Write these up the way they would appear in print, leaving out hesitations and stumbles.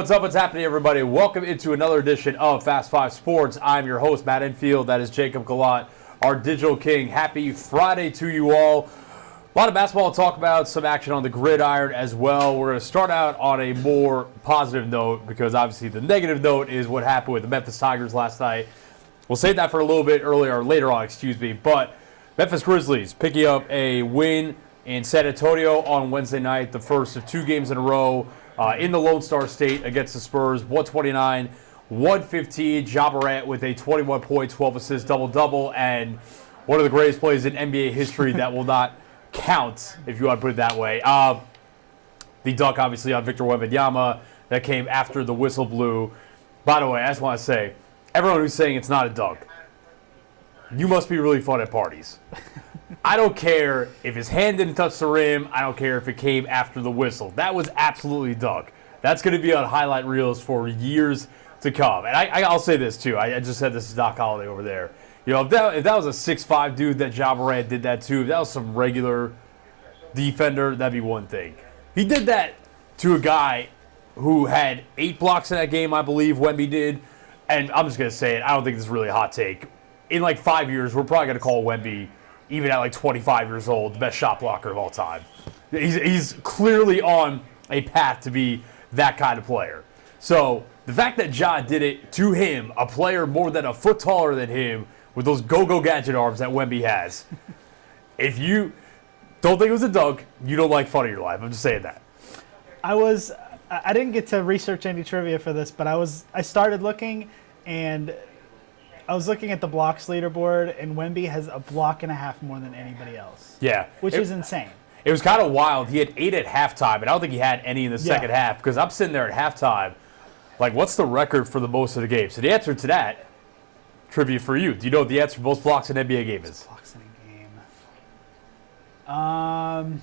What's up? What's happening, everybody? Welcome into another edition of Fast Five Sports. I'm your host, Matt Enfield. That is Jacob Galat, our digital king. Happy Friday to you all. A lot of basketball to talk about, some action on the gridiron as well. We're going to start out on a more positive note because obviously the negative note is what happened with the Memphis Tigers last night. We'll save that for a little bit later on, but Memphis Grizzlies picking up a win in San Antonio on Wednesday night, the first of two games in a row in the Lone Star State against the Spurs, 129-115. Ja Morant with a 21 point, 12 assist double-double, and one of the greatest plays in NBA history that will not count, if you want to put it that way. The dunk, obviously, on Victor Wembanyama that came after the whistle blew. By the way, I just want to say, everyone who's saying it's not a dunk, you must be really fun at parties. I don't care if his hand didn't touch the rim. I don't care if it came after the whistle. That was absolutely dunk. That's going to be on highlight reels for years to come. And I'll say this, too. I just said this to Doc Holliday over there. You know, if that was a 6'5" dude that Ja Morant did that to, if that was some regular defender, that'd be one thing. He did that to a guy who had 8 blocks in that game, I believe, Wemby did. And I'm just going to say it. I don't think this is really a hot take. In like 5 years, we're probably going to call Wemby, even at like 25 years old, the best shot blocker of all time. He's clearly on a path to be that kind of player. So the fact that Ja did it to him, a player more than a foot taller than him, with those go-go gadget arms that Wemby has, if you don't think it was a dunk, you don't like fun in your life. I'm just saying that. I didn't get to research any trivia for this, but I started looking, and I was looking at the blocks leaderboard, and Wemby has a block and a half more than anybody else. Yeah. Which is insane. It was kind of wild. He had 8 at halftime, and I don't think he had any in the second half, because I'm sitting there at halftime, like, what's the record for the most of the game? So the answer to that, trivia for you. Do you know what the answer for most blocks in an NBA game is? Blocks in a game.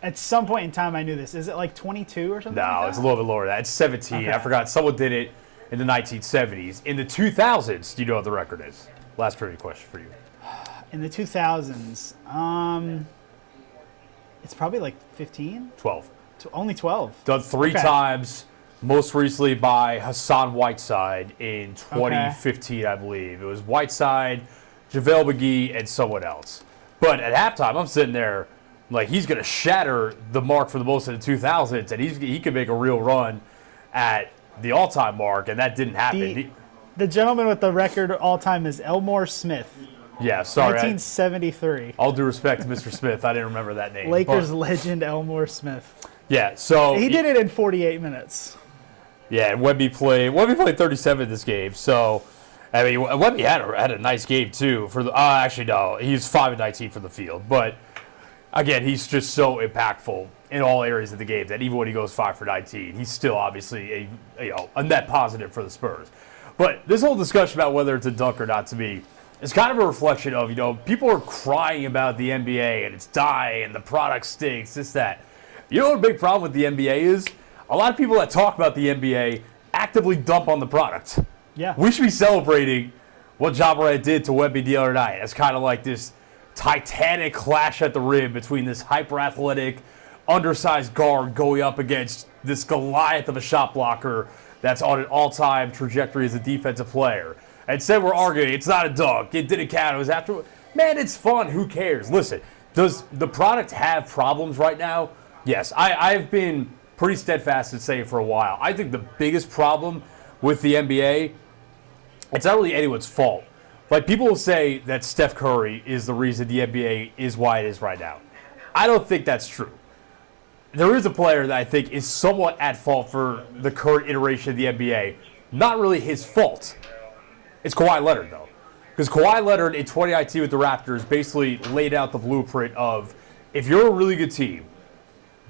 At some point in time, I knew this. Is it like 22 or something? No, it's a little bit lower than that. It's 17. Okay. I forgot. Someone did it in the 1970s. In the 2000s, do you know what the record is? Last trivia question for you. In the 2000s, it's probably like 15? 12. Only 12. Done 3 times, most recently by Hassan Whiteside in 2015, I believe. It was Whiteside, JaVale McGee, and someone else. But at halftime, I'm sitting there like he's going to shatter the mark for the most in the 2000s, and he could make a real run at the all-time mark, and that didn't happen. The gentleman with the record all-time is Elmore Smith. Yeah, sorry. 1973. All due respect to Mr. Smith, I didn't remember that name. Lakers legend Elmore Smith. Yeah, so he did it in 48 minutes. Yeah, and Wemby played 37 this game. So, I mean, Wemby had a nice game too. Actually, no, he's 5 of 19 from the field. But again, he's just so impactful in all areas of the game that even when he goes 5 for 19, he's still obviously a net positive for the Spurs. But this whole discussion about whether it's a dunk or not, to me, is kind of a reflection of, people are crying about the NBA and it's dying and the product stinks, this, that. You know what a big problem with the NBA is? A lot of people that talk about the NBA actively dump on the product. Yeah. We should be celebrating what Ja Morant did to Wemby the other night. It's kind of like this titanic clash at the rim between this hyper-athletic, undersized guard going up against this Goliath of a shot blocker that's on an all-time trajectory as a defensive player. Instead, we're arguing, it's not a dunk, it didn't count, it was after. Man, it's fun, who cares? Listen, does the product have problems right now? Yes, I've been pretty steadfast in saying for a while. I think the biggest problem with the NBA, it's not really anyone's fault. Like, people will say that Steph Curry is the reason the NBA is why it is right now. I don't think that's true. There is a player that I think is somewhat at fault for the current iteration of the NBA. Not really his fault. It's Kawhi Leonard, though. Because Kawhi Leonard in 2019 with the Raptors basically laid out the blueprint of, if you're a really good team,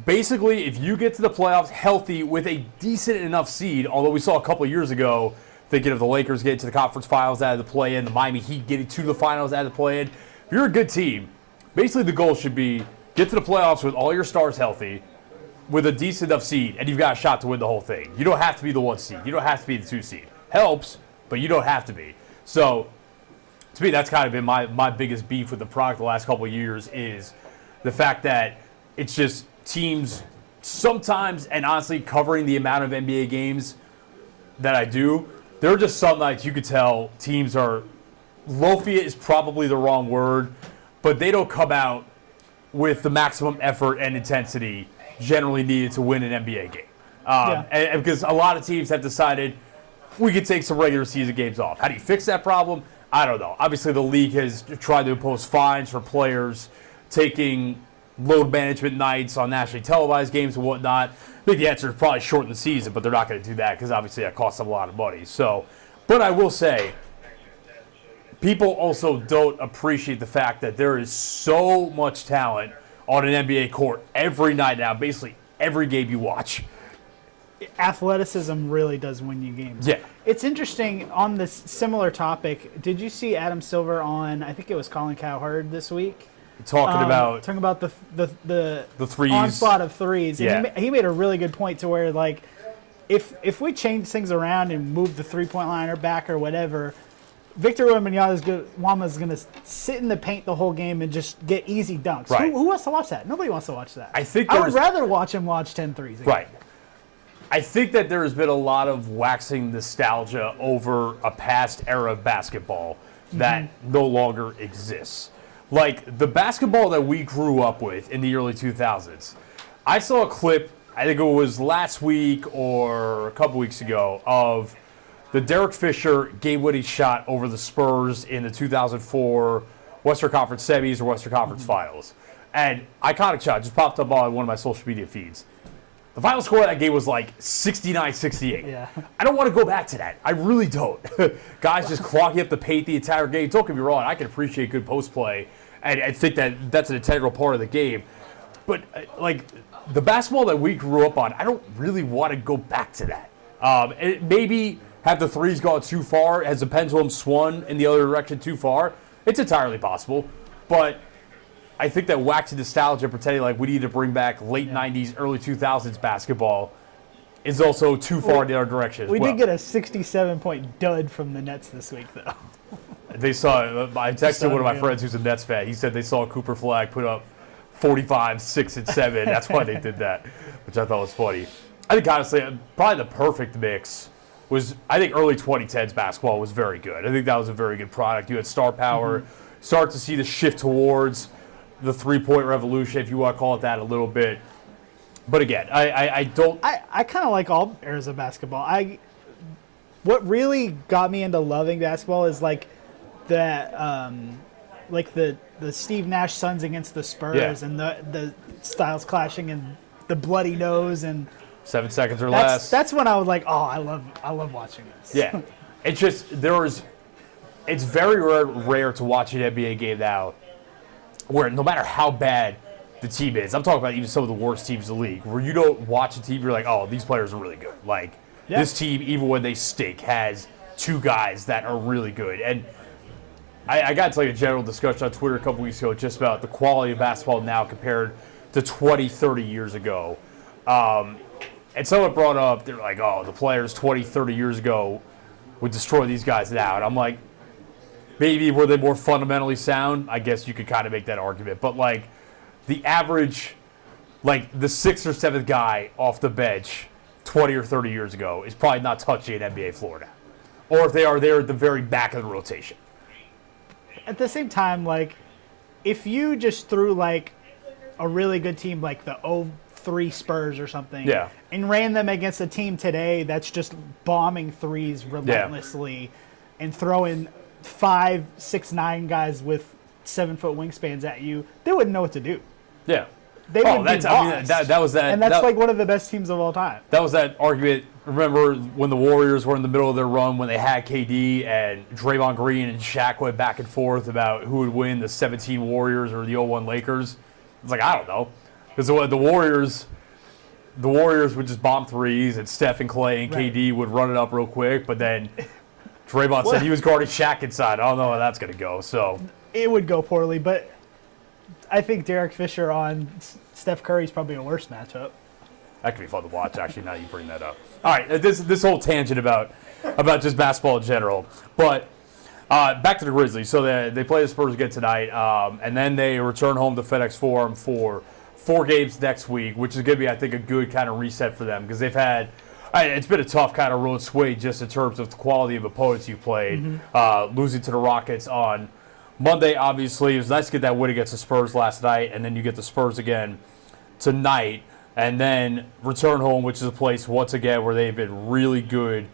basically if you get to the playoffs healthy with a decent enough seed, although we saw a couple of years ago, thinking of the Lakers getting to the conference finals out of the play-in, the Miami Heat getting to the finals out of the play-in. If you're a good team, basically the goal should be get to the playoffs with all your stars healthy, with a decent enough seed, and you've got a shot to win the whole thing. You don't have to be the 1 seed. You don't have to be the 2 seed. Helps, but you don't have to be. So, to me, that's kind of been my biggest beef with the product the last couple of years is the fact that it's just teams sometimes, and honestly, covering the amount of NBA games that I do, there are just some nights you could tell teams are loafy is probably the wrong word, but they don't come out with the maximum effort and intensity generally needed to win an NBA game. And because a lot of teams have decided we could take some regular season games off. How do you fix that problem? I don't know. Obviously, the league has tried to impose fines for players taking load management nights on nationally televised games and whatnot. I think the answer is probably shorten the season, but they're not going to do that because obviously that costs them a lot of money. So, but I will say, people also don't appreciate the fact that there is so much talent on an NBA court every night now, basically every game you watch. Athleticism really does win you games. Yeah. It's interesting, on this similar topic, did you see Adam Silver on, I think it was Colin Cowherd this week? Talking about the threes. onslaught of threes. And Yeah. he made a really good point to where, like, if we change things around and move the three-point liner back or whatever, Victor Wembanyama's going to sit in the paint the whole game and just get easy dunks. Right. Who wants to watch that? Nobody wants to watch that. I would rather watch him watch 10 threes. Again. Right. I think that there has been a lot of waxing nostalgia over a past era of basketball that no longer exists. Like, the basketball that we grew up with in the early 2000s. I saw a clip, I think it was last week or a couple weeks ago, of the Derek Fisher game-winning shot over the Spurs in the 2004 Western Conference semis or Western Conference finals. And iconic shot, just popped up on one of my social media feeds. The final score of that game was like 69-68. Yeah. I don't want to go back to that. I really don't. Guys just clogging up the paint the entire game. Don't get me wrong. I can appreciate good post play, and I think that that's an integral part of the game. But like the basketball that we grew up on, I don't really want to go back to that. Maybe have the threes gone too far? Has the pendulum swung in the other direction too far? It's entirely possible, but I think that waxy nostalgia, pretending like we need to bring back late 90s, early 2000s basketball, is also too far in the other direction. We did get a 67-point dud from the Nets this week, though. They saw. I texted one of my friends who's a Nets fan. He said they saw Cooper Flag put up 45, 6, and 7. That's why they did that, which I thought was funny. I think honestly, probably the perfect mix was. I think early 2010s basketball was very good. I think that was a very good product. You had star power. Start to see the shift towards the three-point revolution, if you want to call it that, a little bit. But again, I don't. I kind of like all eras of basketball. What really got me into loving basketball is like that, like the Steve Nash Suns against the Spurs and the styles clashing and the bloody nose and 7 seconds or less. That's when I was like, oh, I love watching this. Yeah, it's just it's very rare to watch an NBA game now where no matter how bad the team is, I'm talking about even some of the worst teams in the league, where you don't watch a team, you're like, oh, these players are really good. Like, this team, even when they stink, has two guys that are really good. And I got to tell you a general discussion on Twitter a couple weeks ago just about the quality of basketball now compared to 20, 30 years ago. And someone brought up, they're like, oh, the players 20, 30 years ago would destroy these guys now. And I'm like, maybe were they more fundamentally sound? I guess you could kind of make that argument. But, like, the average, like, the sixth or seventh guy off the bench 20 or 30 years ago is probably not touching an NBA floor now. Or if they are, they're at the very back of the rotation. At the same time, like, if you just threw, like, a really good team like the 03 Spurs or something and ran them against a team today that's just bombing threes relentlessly and throwing 5, 6, 9 guys with 7-foot wingspans at you, they wouldn't know what to do. Yeah. They would be lost. I mean, that was that. And that's like one of the best teams of all time. That was that argument. Remember when the Warriors were in the middle of their run when they had KD and Draymond Green and Shaq went back and forth about who would win, the 17 Warriors or the 01 Lakers? It's like, I don't know. Because the Warriors would just bomb threes and Steph and Clay and KD would run it up real quick, but then Draymond said he was guarding Shaq inside. I don't know how that's going to go. So it would go poorly, but I think Derek Fisher on Steph Curry is probably a worse matchup. That could be fun to watch, actually, now that you bring that up. All right, this whole tangent about just basketball in general. But back to the Grizzlies. So they play the Spurs again tonight, and then they return home to FedEx Forum for 4 games next week, which is going to be, I think, a good kind of reset for them because they've had It's been a tough kind of road swing just in terms of the quality of opponents you've played. Losing to the Rockets on Monday, obviously, it was nice to get that win against the Spurs last night, and then you get the Spurs again tonight, and then return home, which is a place, once again, where they've been really good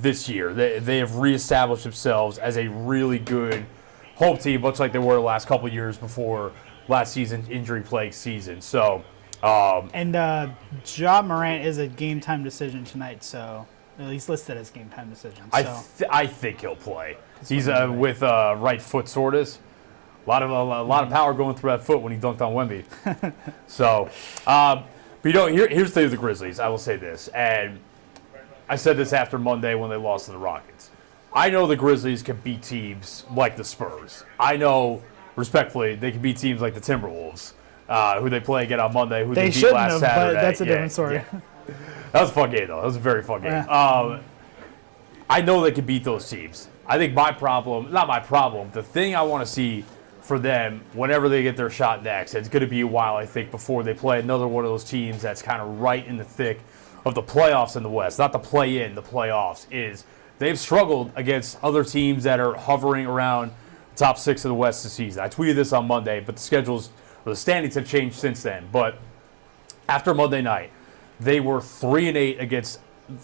this year. They have reestablished themselves as a really good home team, much like they were the last couple of years before last season's injury-plagued season. So, And Ja Morant is a game-time decision tonight, so he's listed as game-time decision. So. I think he'll play. He's with right foot soreness. A lot of power going through that foot when he dunked on Wemby. So, but here's the thing with the Grizzlies. I will say this, and I said this after Monday when they lost to the Rockets. I know the Grizzlies can beat teams like the Spurs. I know, respectfully, they can beat teams like the Timberwolves, who they play again on Monday, who they beat last Saturday. But that's a different story. Yeah. That was a fun game, though. That was a very fun game. Yeah. I know they can beat those teams. I think the thing I want to see for them whenever they get their shot next, it's going to be a while, I think, before they play another one of those teams that's kind of right in the thick of the playoffs in the West. Not the play-in, the playoffs is they've struggled against other teams that are hovering around the top 6 of the West this season. I tweeted this on Monday, but the standings have changed since then. But after Monday night, they were 3-8 against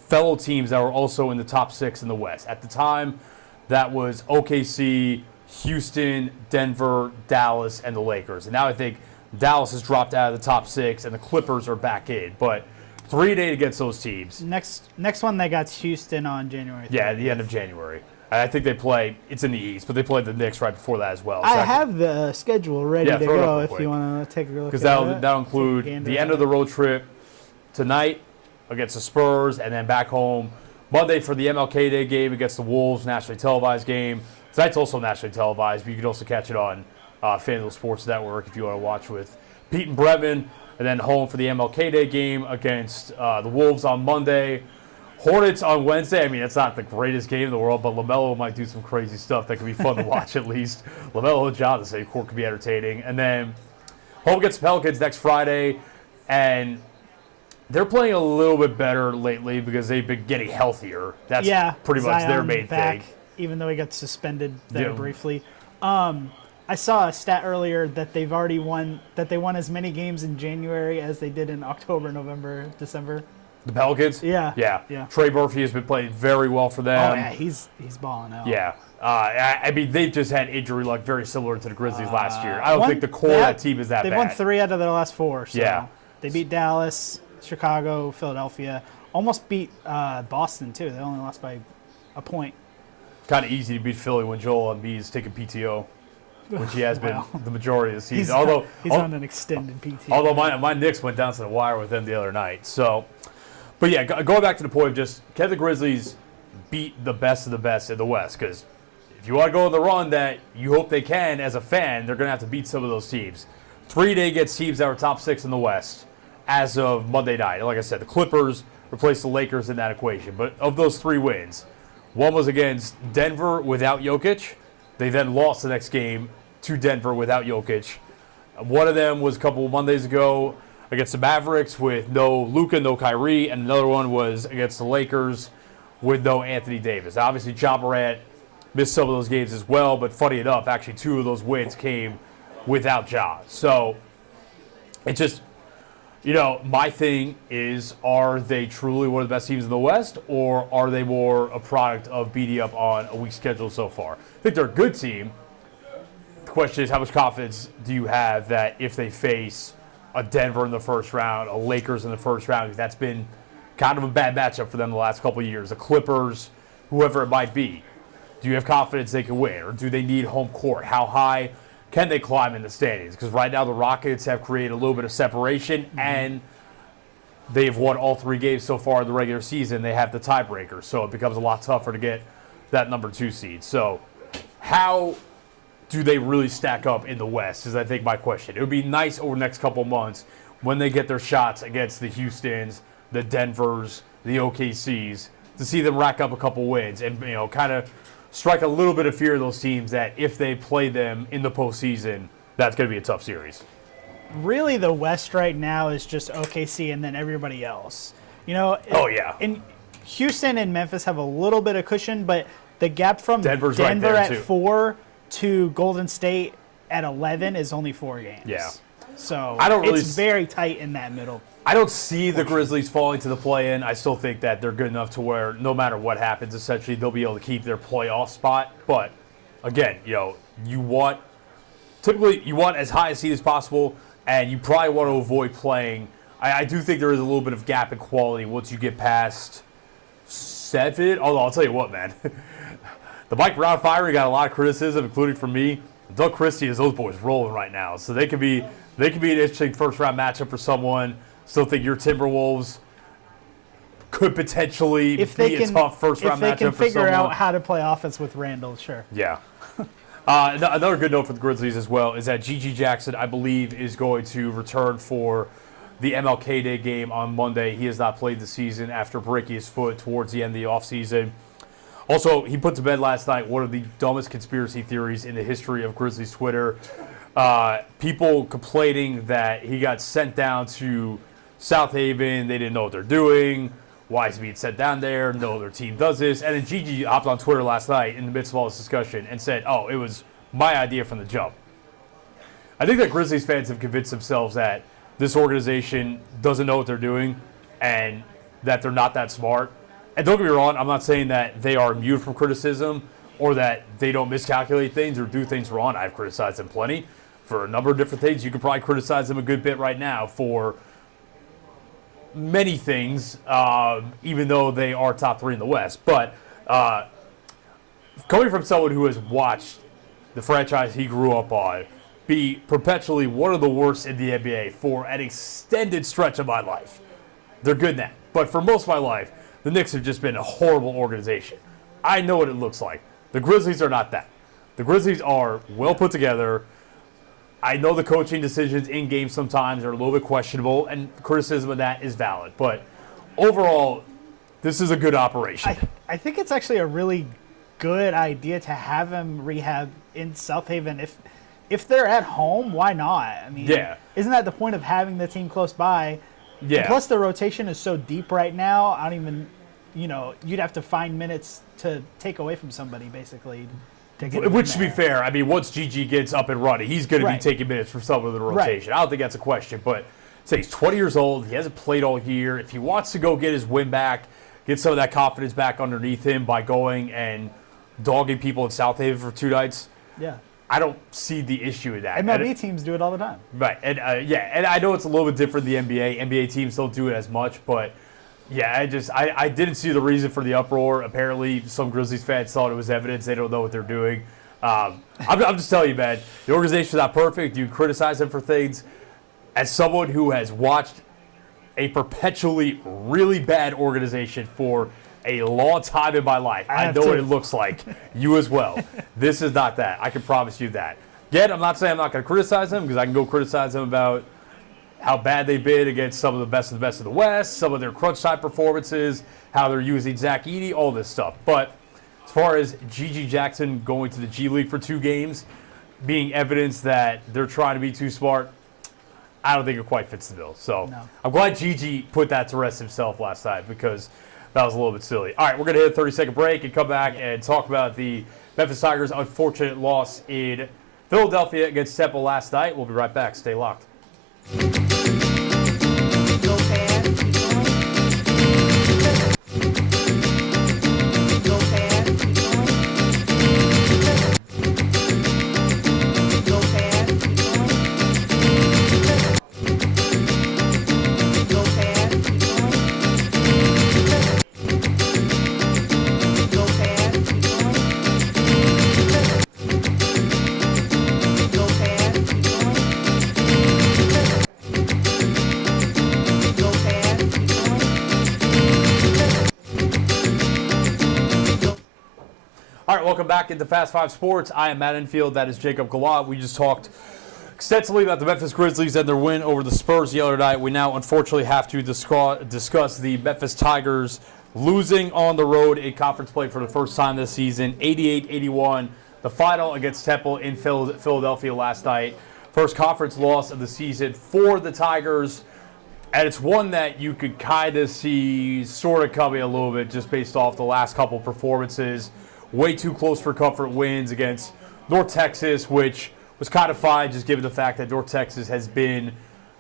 fellow teams that were also in the top 6 in the West. At the time, that was OKC, Houston, Denver, Dallas, and the Lakers. And now I think Dallas has dropped out of the top 6, and the Clippers are back in. But 3-8 against those teams. Next one they got Houston on January 30th. Yeah, at the end of January. I think they play, it's in the East, but they played the Knicks right before that as well. So I have the schedule ready to go if you want to take a look at it. Because that'll include the end of the road trip tonight against the Spurs, and then back home Monday for the MLK Day game against the Wolves, nationally televised game. Tonight's also nationally televised, but you can also catch it on FanDuel Sports Network if you want to watch with Pete and Brevin. And then home for the MLK Day game against the Wolves on Monday. Hornets on Wednesday. I mean, it's not the greatest game in the world, but LaMelo might do some crazy stuff that could be fun to watch at least. LaMelo and John, the same court could be entertaining. And then home against the Pelicans next Friday. And they're playing a little bit better lately because they've been getting healthier. That's pretty much their main thing. Even though he got suspended there briefly. I saw a stat earlier that they won as many games in January as they did in October, November, December. The Pelicans? Yeah. Trey Murphy has been playing very well for them. Oh, yeah, he's balling out. Yeah. I mean, they've just had injury luck very similar to the Grizzlies last year. I don't think the core of that team is that bad. They've won 3 out of their last 4. So yeah. They beat Dallas, Chicago, Philadelphia. Almost beat Boston, too. They only lost by a point. Kind of easy to beat Philly when Joel Embiid is taking PTO, which he has been the majority of the season. He's on an extended PTO. Although my Knicks went down to the wire with them the other night. So, but yeah, going back to the point of just can the Grizzlies beat the best of the best in the West? Because if you want to go on the run that you hope they can as a fan, they're going to have to beat some of those teams. 3-day gets teams that were top 6 in the West as of Monday night. Like I said, the Clippers replaced the Lakers in that equation. But of those 3 wins, one was against Denver without Jokic. They then lost the next game to Denver without Jokic. One of them was a couple of Mondays ago against the Mavericks with no Luka, no Kyrie, and another one was against the Lakers with no Anthony Davis. Now, obviously, Ja Morant missed some of those games as well, but funny enough, actually 2 of those wins came without Ja. So it's just, my thing is, are they truly one of the best teams in the West, or are they more a product of beating up on a weak schedule so far? I think they're a good team. The question is, how much confidence do you have that if they face a Denver in the first round, a Lakers in the first round, because that's been kind of a bad matchup for them the last couple of years, the Clippers, whoever it might be, do you have confidence they can win, or do they need home court? How high can they climb in the standings? Because right now the Rockets have created a little bit of separation, and they've won all 3 games so far in the regular season. They have the tiebreaker, so it becomes a lot tougher to get that number 2 seed. So how do they really stack up in the West is, I think, my question. It would be nice over the next couple months when they get their shots against the Houstons, the Denvers, the OKCs, to see them rack up a couple wins and, kind of strike a little bit of fear of those teams that if they play them in the postseason, that's going to be a tough series. Really, the West right now is just OKC and then everybody else. You know. Oh, yeah. And Houston and Memphis have a little bit of cushion, but the gap from Denver's right Denver there, at too. 4 to Golden State at 11 is only 4 games. Yeah. So I don't really it's very tight in that middle. I don't see the Grizzlies falling to the play-in. I still think that they're good enough to where no matter what happens, essentially, they'll be able to keep their playoff spot. But, again, you want as high a seed as possible, and you probably want to avoid playing. I do think there is a little bit of gap in quality once you get past 7. Although, I'll tell you what, man. The Mike Brown firing got a lot of criticism, including from me. Doug Christie has those boys rolling right now. So they could be an interesting first-round matchup for someone. Still think your Timberwolves could potentially be a tough first-round matchup for someone. If they can figure out how to play offense with Randall, sure. Yeah. Another good note for the Grizzlies as well is that G.G. Jackson, I believe, is going to return for the MLK Day game on Monday. He has not played the season after breaking his foot towards the end of the offseason. Also, he put to bed last night one of the dumbest conspiracy theories in the history of Grizzlies Twitter. People complaining that he got sent down to South Haven. They didn't know what they're doing. Why is he being sent down there? No other team does this. And then Gigi hopped on Twitter last night in the midst of all this discussion and said, it was my idea from the jump. I think that Grizzlies fans have convinced themselves that this organization doesn't know what they're doing and that they're not that smart. And don't get me wrong, I'm not saying that they are immune from criticism or that they don't miscalculate things or do things wrong. I've criticized them plenty for a number of different things. You could probably criticize them a good bit right now for many things, even though they are top 3 in the West. But coming from someone who has watched the franchise he grew up on be perpetually one of the worst in the NBA for an extended stretch of my life. They're good now. But for most of my life, the Knicks have just been a horrible organization. I know what it looks like. The Grizzlies are not that. The Grizzlies are well put together. I know the coaching decisions in games sometimes are a little bit questionable, and criticism of that is valid. But overall, this is a good operation. I think it's actually a really good idea to have him rehab in South Haven. If they're at home, why not? I mean, isn't that the point of having the team close by? Yeah. And plus, the rotation is so deep right now. I don't even, you'd have to find minutes to take away from somebody, basically. Which, to be fair, I mean, once GG gets up and running, he's going to be taking minutes from someone in the rotation. I don't think that's a question. But say he's 20 years old. He hasn't played all year. If he wants to go get his win back, get some of that confidence back underneath him by going and dogging people in South Haven for 2 nights, I don't see the issue with that. MLB teams do it all the time. Right. And, and I know it's a little bit different than the NBA. NBA teams don't do it as much, but I didn't see the reason for the uproar. Apparently, some Grizzlies fans thought it was evidence. They don't know what they're doing. I'm just telling you, man, the organization's not perfect. You criticize them for things. As someone who has watched a perpetually really bad organization for a long time in my life, I know what it looks like. You as well. This is not that. I can promise you that. Again, I'm not saying I'm not going to criticize them because I can go criticize them about how bad they've been against some of the best of the West, some of their crunch time performances, how they're using Zach Edey, all this stuff. But as far as G.G. Jackson going to the G League for 2 games, being evidence that they're trying to be too smart, I don't think it quite fits the bill. So I'm glad G.G. put that to rest himself last night because that was a little bit silly. All right, we're going to hit a 30-second break and come back and talk about the Memphis Tigers' unfortunate loss in Philadelphia against Temple last night. We'll be right back. Stay locked. Welcome back into Fast 5 Sports. I am Matt Enfield. That is Jacob Galat. We just talked extensively about the Memphis Grizzlies and their win over the Spurs the other night. We now unfortunately have to discuss the Memphis Tigers losing on the road in conference play for the first time this season, 88-81. The final against Temple in Philadelphia last night. First conference loss of the season for the Tigers. And it's one that you could kind of see sort of coming a little bit just based off the last couple performances. Way too close for comfort wins against North Texas, which was kind of fine just given the fact that North Texas has been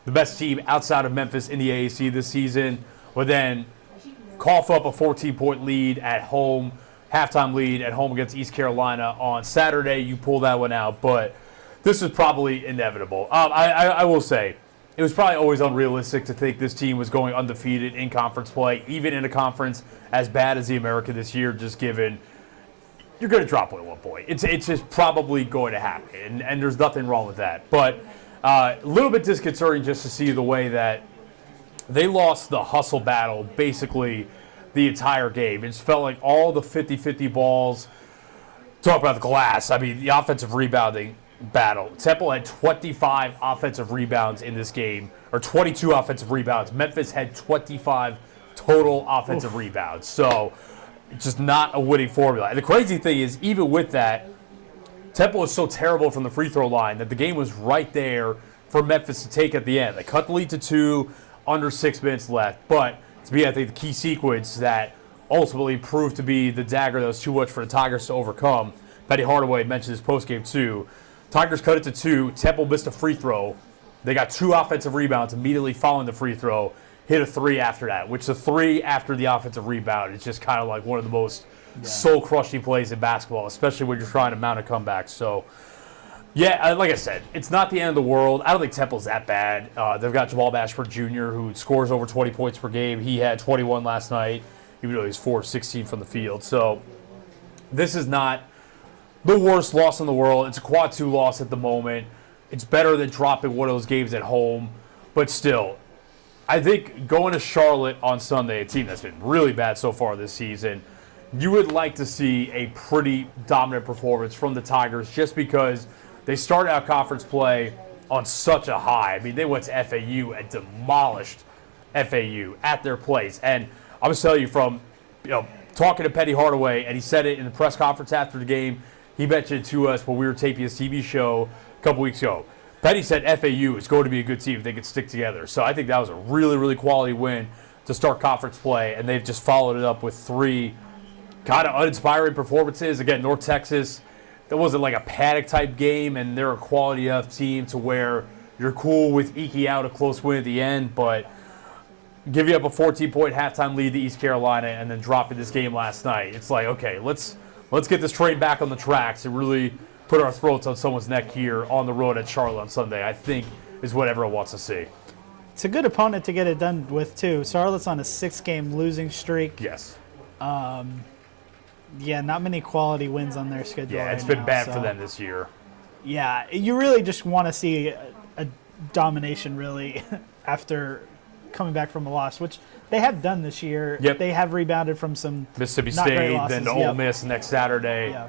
the best team outside of Memphis in the AAC this season. But then cough up a 14-point lead at home, halftime lead at home against East Carolina on Saturday. You pull that one out, but this is probably inevitable. I will say, it was probably always unrealistic to think this team was going undefeated in conference play, even in a conference as bad as the American this year, just given you're going to drop one at one point. It's just probably going to happen, and there's nothing wrong with that. But a little bit disconcerting just to see the way that they lost the hustle battle basically the entire game. It just felt like all the 50-50 balls. Talk about the glass. I mean, the offensive rebounding battle. Temple had 25 offensive rebounds in this game, or 22 offensive rebounds. Memphis had 25 total offensive rebounds. So just not a winning formula. And the crazy thing is, even with that, Temple was so terrible from the free throw line that the game was right there for Memphis to take at the end. They cut the lead to 2, under 6 minutes left. But to me, I think the key sequence that ultimately proved to be the dagger that was too much for the Tigers to overcome. Petty Hardaway mentioned his postgame too. Tigers cut it to 2. Temple missed a free throw. They got 2 offensive rebounds immediately following the free throw. Hit a 3 after that, which the 3 after the offensive rebound is just kind of like one of the most soul-crushing plays in basketball, especially when you're trying to mount a comeback. So, yeah, like I said, it's not the end of the world. I don't think Temple's that bad. They've got Jamal Bashford Jr., who scores over 20 points per game. He had 21 last night, even though he's 4 of 16 from the field. So, this is not the worst loss in the world. It's a quad 2 loss at the moment. It's better than dropping one of those games at home, but still, I think going to Charlotte on Sunday, a team that's been really bad so far this season, you would like to see a pretty dominant performance from the Tigers just because they started out conference play on such a high. I mean, they went to FAU and demolished FAU at their place. And I was telling you from, talking to Petty Hardaway, and he said it in the press conference after the game. He mentioned it to us when we were taping his TV show a couple weeks ago. Petty said FAU is going to be a good team if they could stick together. So I think that was a really, really quality win to start conference play, and they've just followed it up with 3 kind of uninspiring performances. Again, North Texas, that wasn't like a panic-type game, and they're a quality enough team to where you're cool with eking out a close win at the end, but give you up a 14-point halftime lead to East Carolina and then dropping this game last night. It's like, okay, let's get this train back on the tracks and really put our throats on someone's neck here on the road at Charlotte on Sunday, I think is what everyone wants to see. It's a good opponent to get it done with, too. Charlotte's on a 6-game losing streak. Yes. Yeah, not many quality wins on their schedule. Yeah, it's right been now, bad so for them this year. Yeah, you really just want to see a domination, really, after coming back from a loss, which they have done this year. Yep. They have rebounded from some Mississippi not great State, losses. then to Ole Miss next Saturday. Yeah.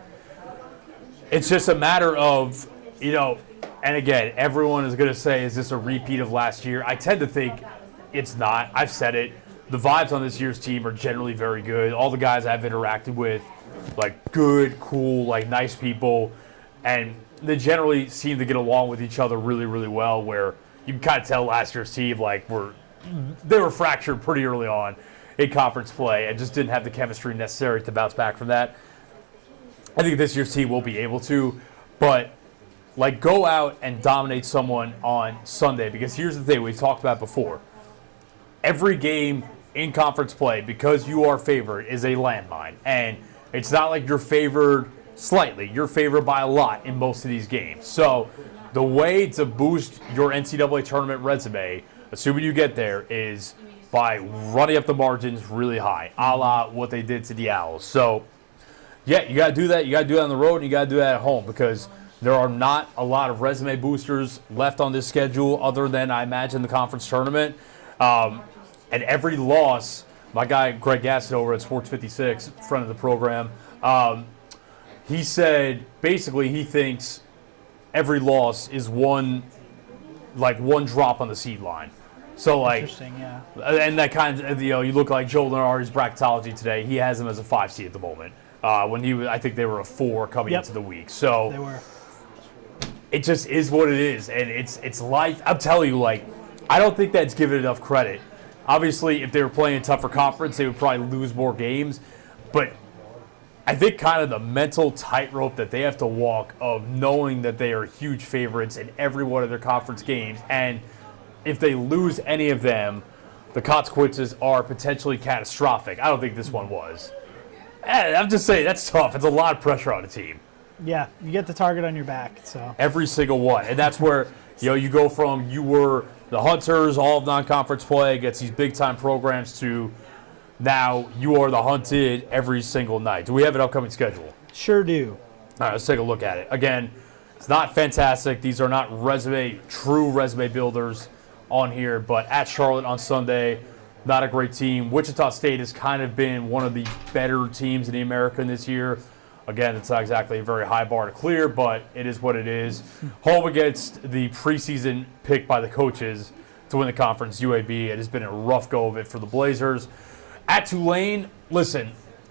It's just a matter of, and again, everyone is going to say, is this a repeat of last year? I tend to think it's not. I've said it. The vibes on this year's team are generally very good. All the guys I've interacted with, like good, cool, like nice people, and they generally seem to get along with each other really, really well, where you can kind of tell last year's team, like, they were fractured pretty early on in conference play and just didn't have the chemistry necessary to bounce back from that. I think this year's team will be able to, but like go out and dominate someone on Sunday, because here's the thing we've talked about before. Every game in conference play, because you are favored, is a landmine. And it's not like you're favored slightly. You're favored by a lot in most of these games. So the way to boost your NCAA tournament resume, assuming you get there, is by running up the margins really high, a la what they did to the Owls. So yeah, you got to do that. You got to do that on the road, and you got to do that at home, because there are not a lot of resume boosters left on this schedule other than, I imagine, the conference tournament. And every loss, my guy Greg Gasson over at Sports 56, friend of the program, he said basically he thinks every loss is one drop on the seed line. So like, Interesting, yeah. and that kind of, you look like Joe Lenardi's bracketology today. He has him as a 5 seed at the moment. When he was, I think they were a 4 coming into the week. So They were. it just is what it is, and it's life. I'm telling you, like, I don't think that's given enough credit. Obviously, if they were playing a tougher conference, they would probably lose more games. But I think kind of the mental tightrope that they have to walk of knowing that they are huge favorites in every one of their conference games. And if they lose any of them, the consequences are potentially catastrophic. I don't think this one was. I'm just saying, that's tough. It's a lot of pressure on a team. Yeah, you get the target on your back. So Every single one. And that's where, you go from you were the Hunters, all of non-conference play against these big-time programs to now you are the hunted every single night. Do we have an upcoming schedule? Sure do. All right, let's take a look at it. Again, it's not fantastic. These are not true resume builders on here, but at Charlotte on Sunday, not a great team. Wichita State has kind of been one of the better teams in the American this year. Again, it's not exactly a very high bar to clear, but it is what it is. Home against the preseason pick by the coaches to win the conference, UAB. It has been a rough go of it for the Blazers. At Tulane, listen,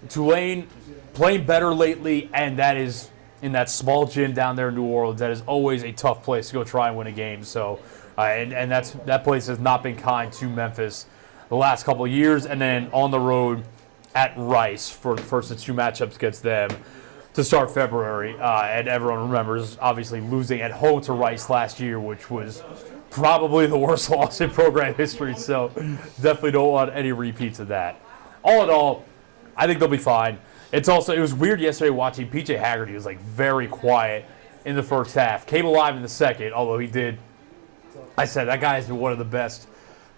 Tulane playing better lately, and that is in that small gym down there in New Orleans. That is always a tough place to go try and win a game. So, and that place has not been kind to Memphis the last couple of years. And then on the road at Rice for the first of two matchups against them to start February. And everyone remembers, obviously, losing at home to Rice last year, which was probably the worst loss in program history. So definitely don't want any repeats of that. All in all, I think they'll be fine. It was weird yesterday watching PJ Haggerty. He was like very quiet in the first half. Came alive in the second, although I said that guy has been one of the best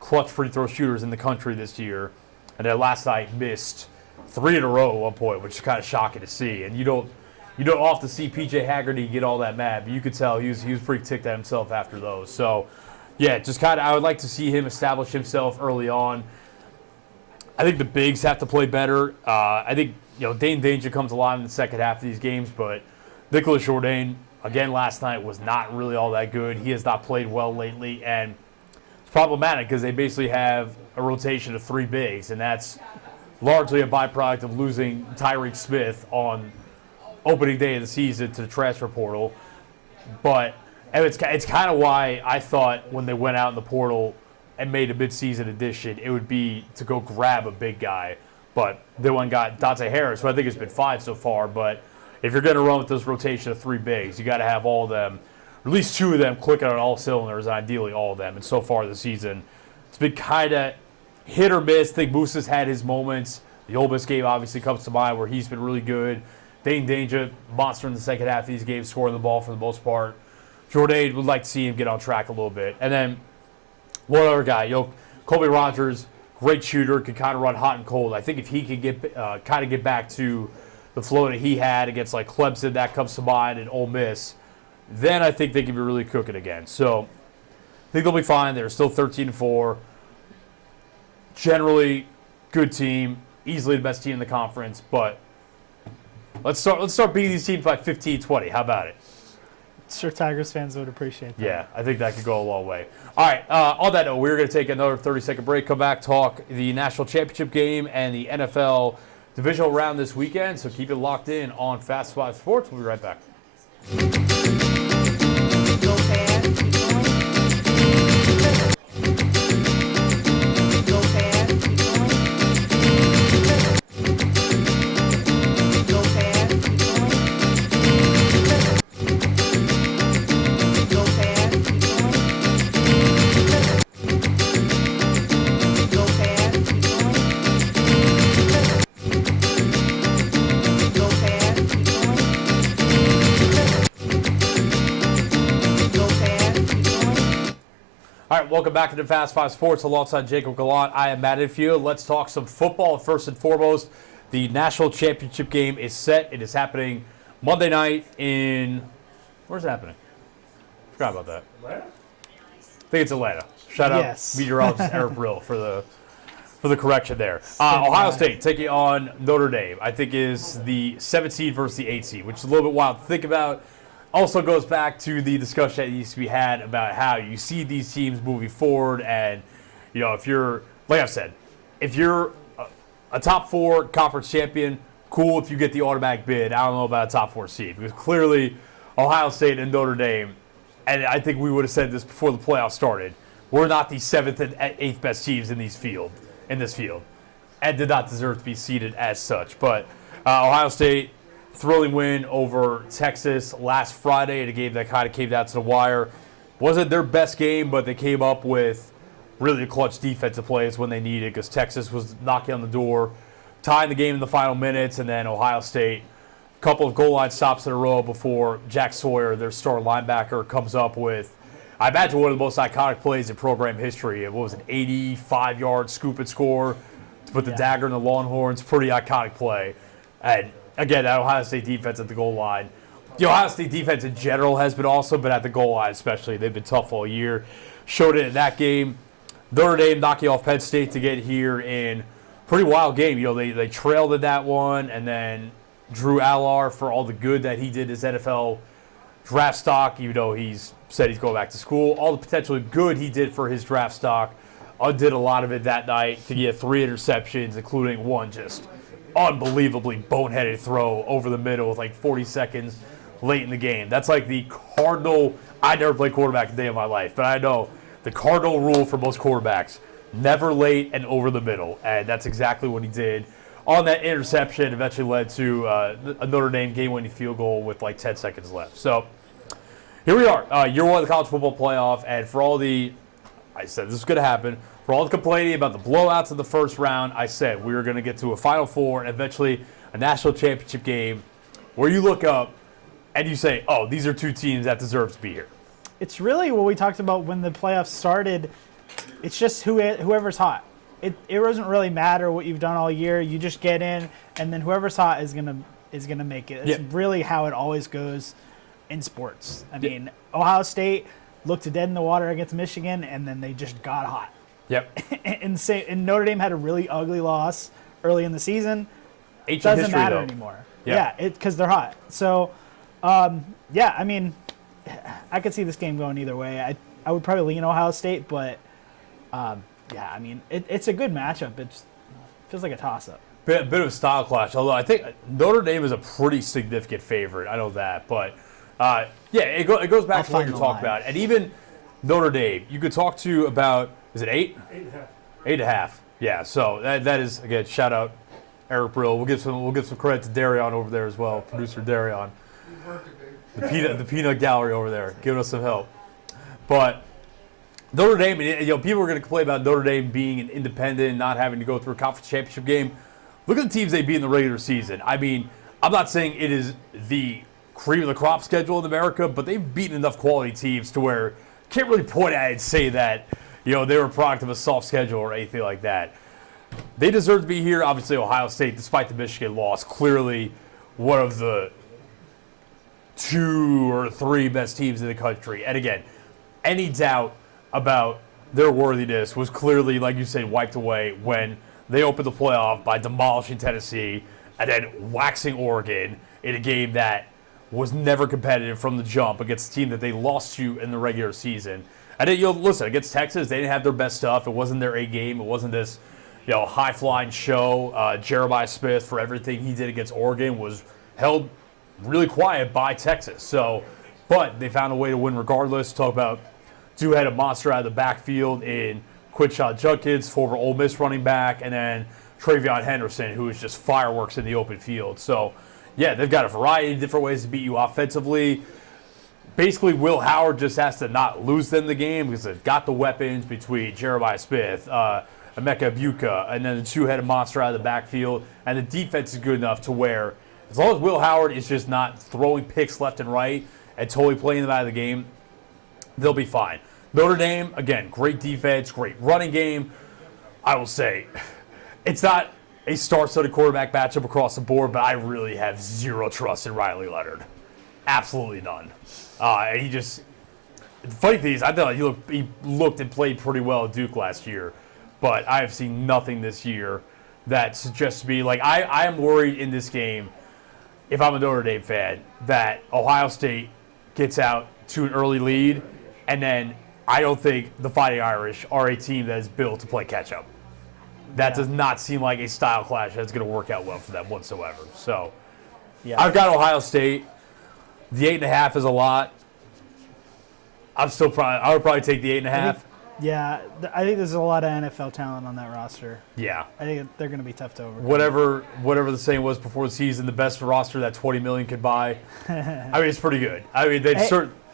clutch free throw shooters in the country this year. And then last night missed 3 in a row at one point, which is kind of shocking to see. And you don't often see PJ Haggerty get all that mad, but you could tell he was pretty ticked at himself after those. So, yeah, just kind of I would like to see him establish himself early on. I think the bigs have to play better. I think Dane Danger comes alive in the second half of these games, but Nicholas Jourdain, again last night, was not really all that good. He has not played well lately, and it's problematic because they basically have a rotation of 3 bigs, and that's largely a byproduct of losing Tyreek Smith on opening day of the season to the transfer portal. But it's kind of why I thought when they went out in the portal and made a midseason addition, it would be to go grab a big guy. But they went and got Dante Harris, who I think has been fine so far. But if you're going to run with this rotation of 3 bigs, you got to have all of them, at least 2 of them, clicking on all cylinders, and ideally all of them. And so far this season, it's been kind of hit or miss. I think Moose has had his moments. The Ole Miss game obviously comes to mind where he's been really good. Dane Danger, monster in the second half of these games, scoring the ball for the most part. Jourdain, would like to see him get on track a little bit. And then one other guy, Colby Rogers, great shooter, can kind of run hot and cold. I think if he could get back to the flow that he had against like Clemson, that comes to mind, and Ole Miss, then I think they can be really cooking again. So I think they'll be fine. They're still 13-4. Generally, good team, easily the best team in the conference. But let's start beating these teams by 15-20. How about it? Sure, Tigers fans would appreciate that. Yeah, I think that could go a long way. All right, on that note, we're going to take another 30-second break, come back, talk the national championship game and the NFL divisional round this weekend. So keep it locked in on Fast 5 Sports. We'll be right back. Go fast, keep going. Go fast, keep going. Go fast, keep going. Go fast, keep going. Go fast, keep going. Go fast, keep going. Go fast, keep going. All right, welcome back to the Fast 5 Sports alongside Jacob Gallant. I am Matt Infield. Let's talk some football. First and foremost, the national championship game is set. It is happening Monday night in – where's it happening? Forgot about that. Atlanta? I think it's Atlanta. Shout out Yes. meteorologist Eric Brill for the correction there. Ohio State taking on Notre Dame, I think is the 7th seed versus the 8th seed, which is a little bit wild to think about. Also goes back to the discussion that used to be had about how you see these teams moving forward. And, if you're, like I've said, if you're a top 4 conference champion, cool if you get the automatic bid. I don't know about a top 4 seed because clearly Ohio State and Notre Dame, and I think we would have said this before the playoffs started, we're not the 7th and 8th best teams in this field, and did not deserve to be seeded as such. But Ohio State, thrilling win over Texas last Friday in a game that kind of came down to the wire. Wasn't their best game, but they came up with really clutch defensive plays when they needed, because Texas was knocking on the door, tying the game in the final minutes, and then Ohio State, a couple of goal line stops in a row before Jack Sawyer, their star linebacker, comes up with, I imagine, one of the most iconic plays in program history. What was an 85-yard scoop and score to put the dagger in the Longhorns? Pretty iconic play. And again, that Ohio State defense at the goal line. The Ohio State defense in general has been awesome, but at the goal line especially, they've been tough all year. Showed it in that game. Notre Dame knocking off Penn State to get here in pretty wild game. You know, they trailed in that one, and then Drew Allar, for all the good that he did his NFL draft stock, even though he's said he's going back to school, all the potentially good he did for his draft stock, undid a lot of it that night to get 3 interceptions, including one just unbelievably boneheaded throw over the middle with like 40 seconds late in the game. That's like the cardinal. I never played quarterback a day of my life, but I know the cardinal rule for most quarterbacks: never late and over the middle. And that's exactly what he did on that interception. Eventually led to a Notre Dame game-winning field goal with like 10 seconds left. So here we are, year one of the college football playoff, and for all the, I said this was going to happen, for all the complaining about the blowouts in the first round, I said we were going to get to a Final Four and eventually a national championship game where you look up and you say, oh, these are two teams that deserve to be here. It's really what we talked about when the playoffs started. It's just whoever's hot. It doesn't really matter what you've done all year. You just get in, and then whoever's hot is gonna make it. It's really how it always goes in sports. I mean, Ohio State looked dead in the water against Michigan, and then they just got hot. Yep. and Notre Dame had a really ugly loss early in the season. Ancient Doesn't history, matter though. anymore. Yeah. Because they're hot. So, I mean, I could see this game going either way. I would probably lean Ohio State, but I mean, it's a good matchup. It feels like a toss-up. Bit of a style clash, although I think Notre Dame is a pretty significant favorite. I know that, but it goes back to what you're talking about. And even Notre Dame, you could talk to about, is it 8? 8.5. Yeah, so that is, again, shout out Eric Brill. We'll give some credit to Darion over there as well, producer Darion. The peanut gallery over there, giving us some help. But Notre Dame, people are going to complain about Notre Dame being an independent, not having to go through a conference championship game. Look at the teams they beat in the regular season. I mean, I'm not saying it is the cream of the crop schedule in America, but they've beaten enough quality teams to where you can't really point at it and say that, they were a product of a soft schedule or anything like that. They deserve to be here. Obviously, Ohio State, despite the Michigan loss, clearly one of the 2 or 3 best teams in the country. And again, any doubt about their worthiness was clearly, like you said, wiped away when they opened the playoff by demolishing Tennessee and then waxing Oregon in a game that was never competitive from the jump against a team that they lost to in the regular season. And then, listen, against Texas, they didn't have their best stuff. It wasn't their A game. It wasn't this, high-flying show. Jeremiah Smith, for everything he did against Oregon, was held really quiet by Texas. So, but they found a way to win regardless. Talk about two-headed monster out of the backfield in Quinshon Judkins, former Ole Miss running back, and then Travion Henderson, who is just fireworks in the open field. So, yeah, they've got a variety of different ways to beat you offensively. Basically, Will Howard just has to not lose them the game because they've got the weapons between Jeremiah Smith, Emeka Ibuka, and then the two-headed monster out of the backfield. And the defense is good enough to where, as long as Will Howard is just not throwing picks left and right and totally playing them out of the game, they'll be fine. Notre Dame, again, great defense, great running game. I will say, it's not a star-studded quarterback matchup across the board, but I really have zero trust in Riley Leonard. Absolutely none. The funny thing is, I thought he looked and played pretty well at Duke last year, but I have seen nothing this year that suggests to me, like, I am worried in this game, if I'm a Notre Dame fan, that Ohio State gets out to an early lead, and then I don't think the Fighting Irish are a team that is built to play catch-up. That does not seem like a style clash that's going to work out well for them whatsoever. So, I've got Ohio State. The 8.5 is a lot. I would probably take the 8.5. Yeah, I think there's a lot of NFL talent on that roster. Yeah. I think they're going to be tough to overcome. Whatever the saying was before the season, the best roster that 20 million could buy. I mean, it's pretty good. I mean, they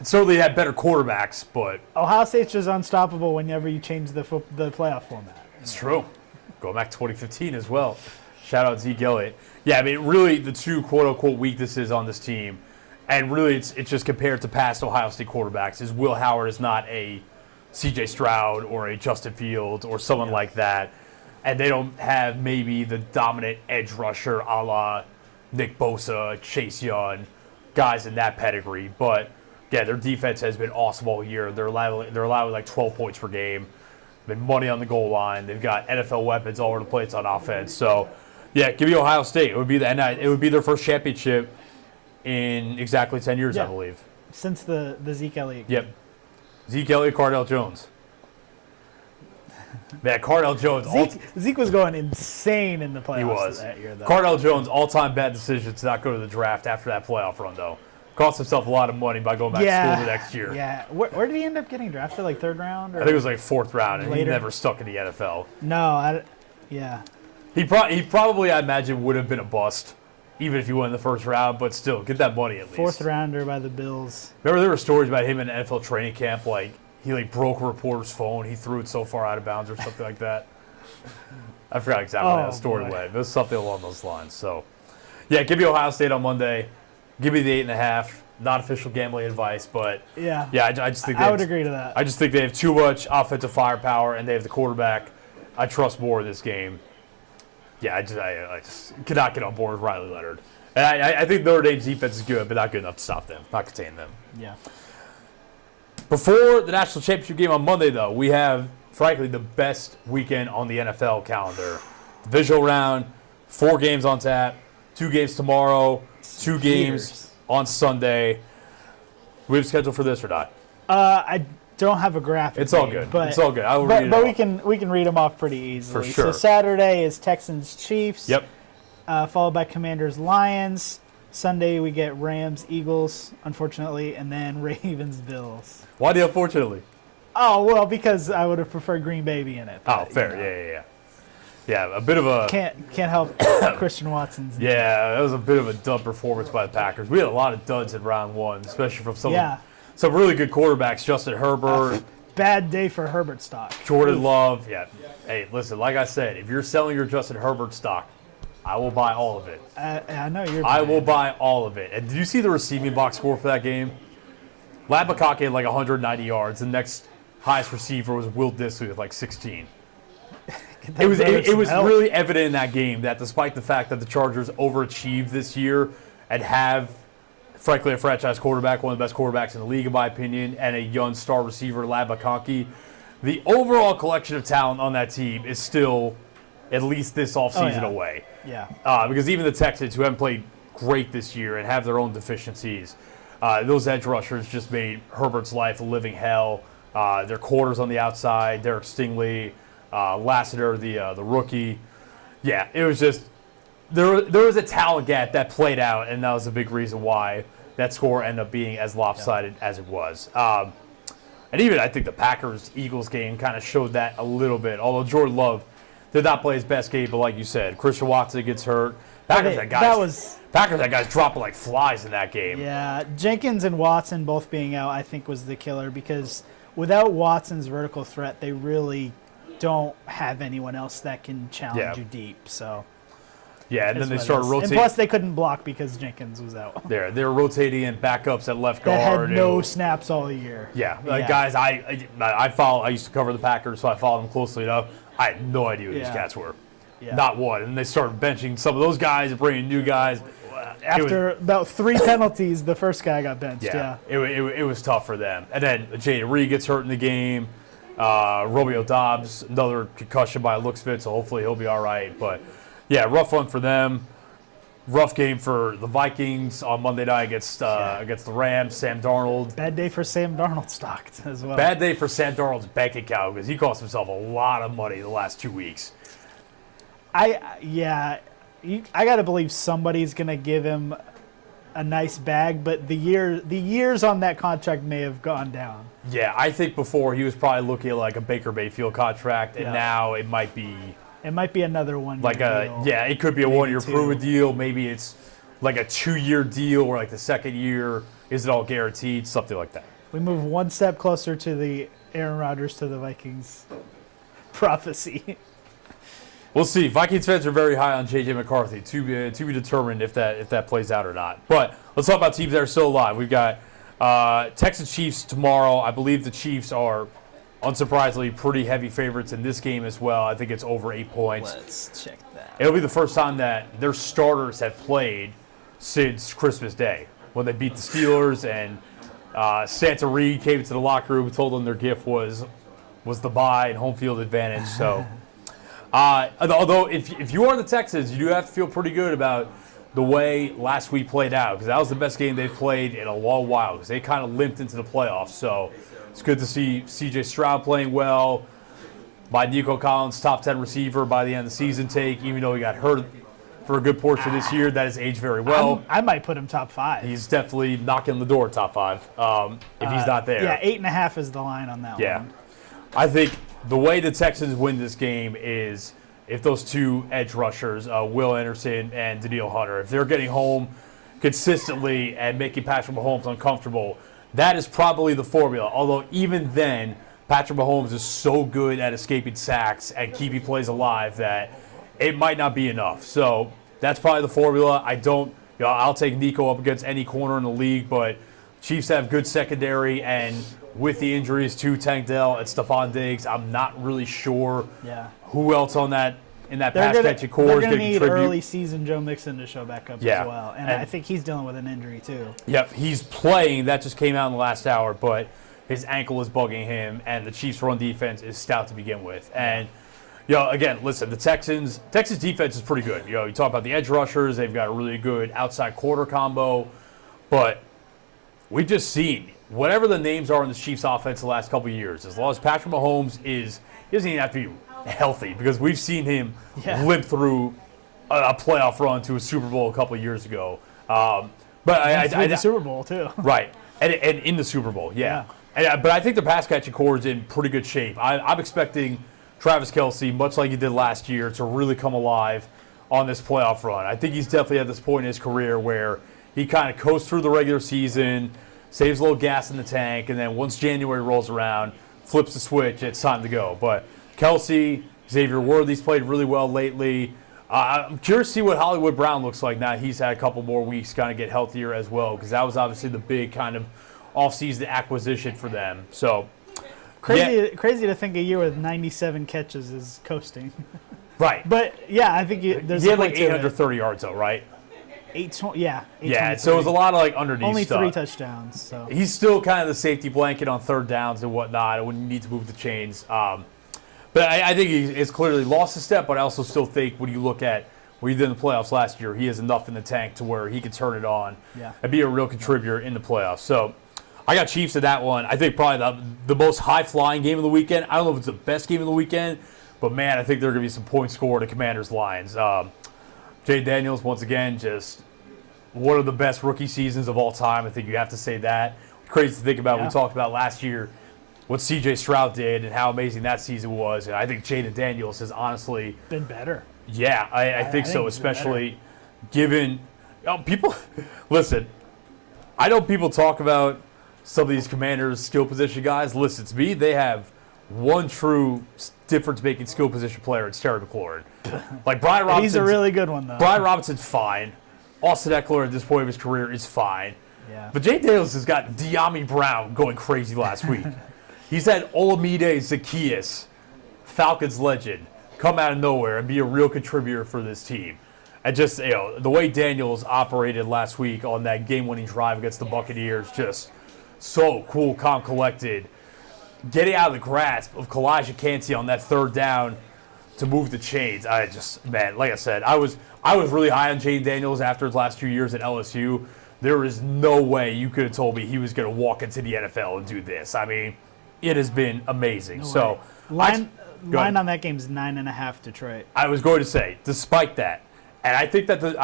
certainly had better quarterbacks, but Ohio State's just unstoppable whenever you change the playoff format. it's true. Go back to 2015 as well. Shout out Zeke Elliott. Yeah, I mean, really the two quote-unquote weaknesses on this team, and really it's just compared to past Ohio State quarterbacks, is Will Howard is not a C.J. Stroud or a Justin Fields or someone like that, and they don't have maybe the dominant edge rusher a la Nick Bosa, Chase Young, guys in that pedigree. But, yeah, their defense has been awesome all year. They're allowing like 12 points per game. Been money on the goal line. They've got NFL weapons all over the place on offense. So, yeah, give me Ohio State. It would be their first championship in exactly 10 years, I believe. Since the Zeke Elliott. Yep. Zeke Elliott, Cardell Jones. Man, Cardell Jones. Zeke was going insane in the playoffs He was. that year, though. Cardell Jones, all-time bad decision to not go to the draft after that playoff run, though. Cost himself a lot of money by going back to school the next year. Yeah. Where did he end up getting drafted? Like third round? Or? I think it was like fourth round, and he Later. never stuck in the NFL. No, yeah. He probably, I imagine, would have been a bust, even if he won in the first round, but still, get that money at least. Fourth rounder by the Bills. Remember there were stories about him in NFL training camp, like he broke a reporter's phone, he threw it so far out of bounds or something like that. I forgot exactly how the story went. It was something along those lines. So, yeah, give me Ohio State on Monday. Give me the 8.5. Not official gambling advice, but yeah, I just think I would agree to that. I just think they have too much offensive firepower, and they have the quarterback. I trust more in this game. Yeah, I just cannot get on board with Riley Leonard. And I think Notre Dame's defense is good, but not good enough to stop them, not contain them. Yeah. Before the national championship game on Monday, though, we have, frankly, the best weekend on the NFL calendar. Divisional round, 4 games on tap, 2 games tomorrow, 2 games on Sunday. We have scheduled for this or not? I don't have a graphic. It's all good. But, it's all good. I will read it but off. we can read them off pretty easily. For sure. So Saturday is Texans Chiefs. Yep. Followed by Commanders Lions. Sunday we get Rams Eagles, unfortunately, and then Ravens Bills. Why do you unfortunately? Oh well, because I would have preferred Green Bay being in it. Oh, But, fair. you know, Yeah. Yeah, a bit of a Can't help Christian Watson's. yeah. That was a bit of a dud performance by the Packers. We had a lot of duds in round 1, especially from some really good quarterbacks. Justin Herbert, Bad day for Herbert stock. Jordan Love. Yeah. Hey, listen. Like I said, if you're selling your Justin Herbert stock, I will buy all of it. I know you're. I will buy all of it. And did you see the receiving box score for that game? Lad McConkey had like 190 yards. The next highest receiver was Will Disley with like 16. It was really evident in that game that despite the fact that the Chargers overachieved this year and have, frankly, a franchise quarterback, one of the best quarterbacks in the league, in my opinion, and a young star receiver, Lad McConkey, the overall collection of talent on that team is still at least this offseason away. Yeah. Because even the Texans, who haven't played great this year and have their own deficiencies, those edge rushers just made Herbert's life a living hell. Their quarters on the outside, Derek Stingley, Lassiter, the rookie. Yeah, it was just there was a talent gap that played out, and that was a big reason why that score ended up being as lopsided as it was. And even I think the Packers-Eagles game kind of showed that a little bit, although Jordan Love did not play his best game, but like you said, Christian Watson gets hurt. Packers had guys dropping like flies in that game. Yeah, Jenkins and Watson both being out, I think, was the killer because without Watson's vertical threat, they really don't have anyone else that can challenge you deep. So yeah, and then they started rotating. And plus, they couldn't block because Jenkins was out. They were rotating in backups at left That guard. had no snaps all year. Yeah, guys, I used to cover the Packers, so I followed them closely enough. I had no idea who these cats were. Yeah. Not one. And they started benching some of those guys and bringing new guys. After about 3 penalties, the first guy got benched. Yeah. It was tough for them. And then Jaden Reed gets hurt in the game. Romeo Dobbs, another concussion by looks of it, so hopefully he'll be all right. But, yeah, rough one for them. Rough game for the Vikings on Monday night against the Rams. Sam Darnold. Bad day for Sam Darnold stocked as well. Bad day for Sam Darnold's bank account because he cost himself a lot of money the last 2 weeks. I got to believe somebody's going to give him a nice bag, but the years on that contract may have gone down. Yeah, I think before he was probably looking at like a Baker Mayfield contract, and Yeah. now it might be It might be another one. like it could be a maybe 1 year two. proven deal. Maybe it's like a 2-year deal where like the second year is it all guaranteed, something like that. We move one step closer to the Aaron Rodgers to the Vikings prophecy. We'll see. Vikings fans are very high on J.J. McCarthy. To be determined if that plays out or not. But let's talk about teams that are still alive. We've got Texans Chiefs tomorrow. I believe the Chiefs are, unsurprisingly, pretty heavy favorites in this game as well. I think it's over 8 points. Let's check that. It'll be the first time that their starters have played since Christmas Day when they beat the Steelers, and Santa Reed came into the locker room and told them their gift was the bye and home field advantage. So. Although if you are the Texans, you do have to feel pretty good about the way last week played out, because that was the best game they've played in a long while, because they kind of limped into the playoffs. So it's good to see C.J. Stroud playing well. By Nico Collins, top 10 receiver by the end of the season take, even though he got hurt for a good portion of this year. That has aged very well. I might put him top 5. He's definitely knocking on the door top 5 if he's not there. Yeah, 8.5 is the line on that Yeah. one. I think the way the Texans win this game is if those two edge rushers, Will Anderson and Daniil Hunter, if they're getting home consistently and making Patrick Mahomes uncomfortable, that is probably the formula. Although even then, Patrick Mahomes is so good at escaping sacks and keeping plays alive that it might not be enough. So that's probably the formula. I'll take Nico up against any corner in the league, but Chiefs have good secondary, and with the injuries to Tank Dell and Stephon Diggs, I'm not really sure who else in that pass catching core They're is going going to to need contribute. early season Joe Mixon to show back up Yeah. as well. And And- I think he's dealing with an injury too. Yep, he's playing. That just came out in the last hour, but his ankle is bugging him, and the Chiefs' run defense is stout to begin with. And again, listen, the Texans defense is pretty good. You talk about the edge rushers; they've got a really good outside quarter combo, but we've just seen whatever the names are in the Chiefs' offense the last couple of years. As long as Patrick Mahomes he doesn't even have to be healthy, because we've seen him limp through a playoff run to a Super Bowl a couple of years ago. But The Super Bowl too. right, and in the Super Bowl, yeah. But I think the pass catching core is in pretty good shape. I'm expecting Travis Kelce, much like he did last year, to really come alive on this playoff run. I think he's definitely at this point in his career where he kind of coasts through the regular season, saves a little gas in the tank, and then once January rolls around, flips the switch, it's time to go. But Kelce, Xavier Worthy's played really well lately. I'm curious to see what Hollywood Brown looks like now he's had a couple more weeks to kind of get healthier as well, because that was obviously the big kind of offseason acquisition for them. So Crazy to think a year with 97 catches is coasting. right. But yeah, I think there's He a had like point to it. 830 yards though, right? 820. So it was a lot of like underneath Only stuff. 3 touchdowns. So He's still kind of the safety blanket on third downs and whatnot when you need to move the chains. But I think he's clearly lost a step, but I also still think when you look at what he did in the playoffs last year, he has enough in the tank to where he can turn it on and be a real contributor in the playoffs. So I got Chiefs in that one. I think probably the most high-flying game of the weekend. I don't know if it's the best game of the weekend, but, man, I think there are going to be some points scored at Commanders-Lions. Jay Daniels, once again, just one of the best rookie seasons of all time. I think you have to say that. Crazy to think about. We talked about last year what C.J. Stroud did and how amazing that season was. And I think Jaden Daniels has honestly been better. Yeah, I think so, think he's been especially given people. Listen, I know people talk about some of these Commanders skill position guys. Listen to me, they have one true difference-making skill position player. It's Terry McLaurin. Like Brian Robinson. He's a really good one though. Brian Robinson's fine. Austin Eckler at this point of his career is fine. Yeah. But Jay Daniels has got De'Ami Brown going crazy last week. He's had Olamide Zaccheaus, Falcons legend, come out of nowhere and be a real contributor for this team. And just, the way Daniels operated last week on that game-winning drive against the Buccaneers, just so cool, calm, collected. Getting out of the grasp of Kalijah Kancey on that third down to move the chains. Like I said, I was really high on Jay Daniels after his last 2 years at LSU. There is no way you could have told me he was going to walk into the NFL and do this. I mean, it has been amazing. So line on that game is 9.5 Detroit. I was going to say, despite that, And I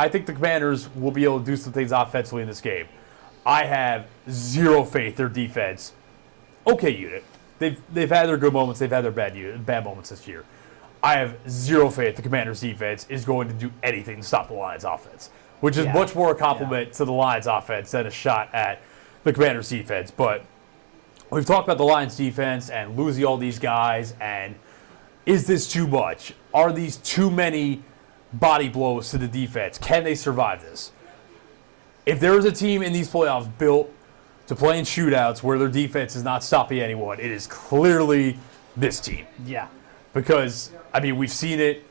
think the Commanders will be able to do some things offensively in this game. I have zero faith their defense. Okay, unit. They've had their good moments. They've had their bad moments this year. I have zero faith the Commanders' defense is going to do anything to stop the Lions' offense, which is much more a compliment to the Lions' offense than a shot at the Commanders' defense. But we've talked about the Lions' defense and losing all these guys, and is this too much? Are these too many body blows to the defense? Can they survive this? If there is a team in these playoffs built to play in shootouts where their defense is not stopping anyone, it is clearly this team. Yeah. Because, I mean, we've seen it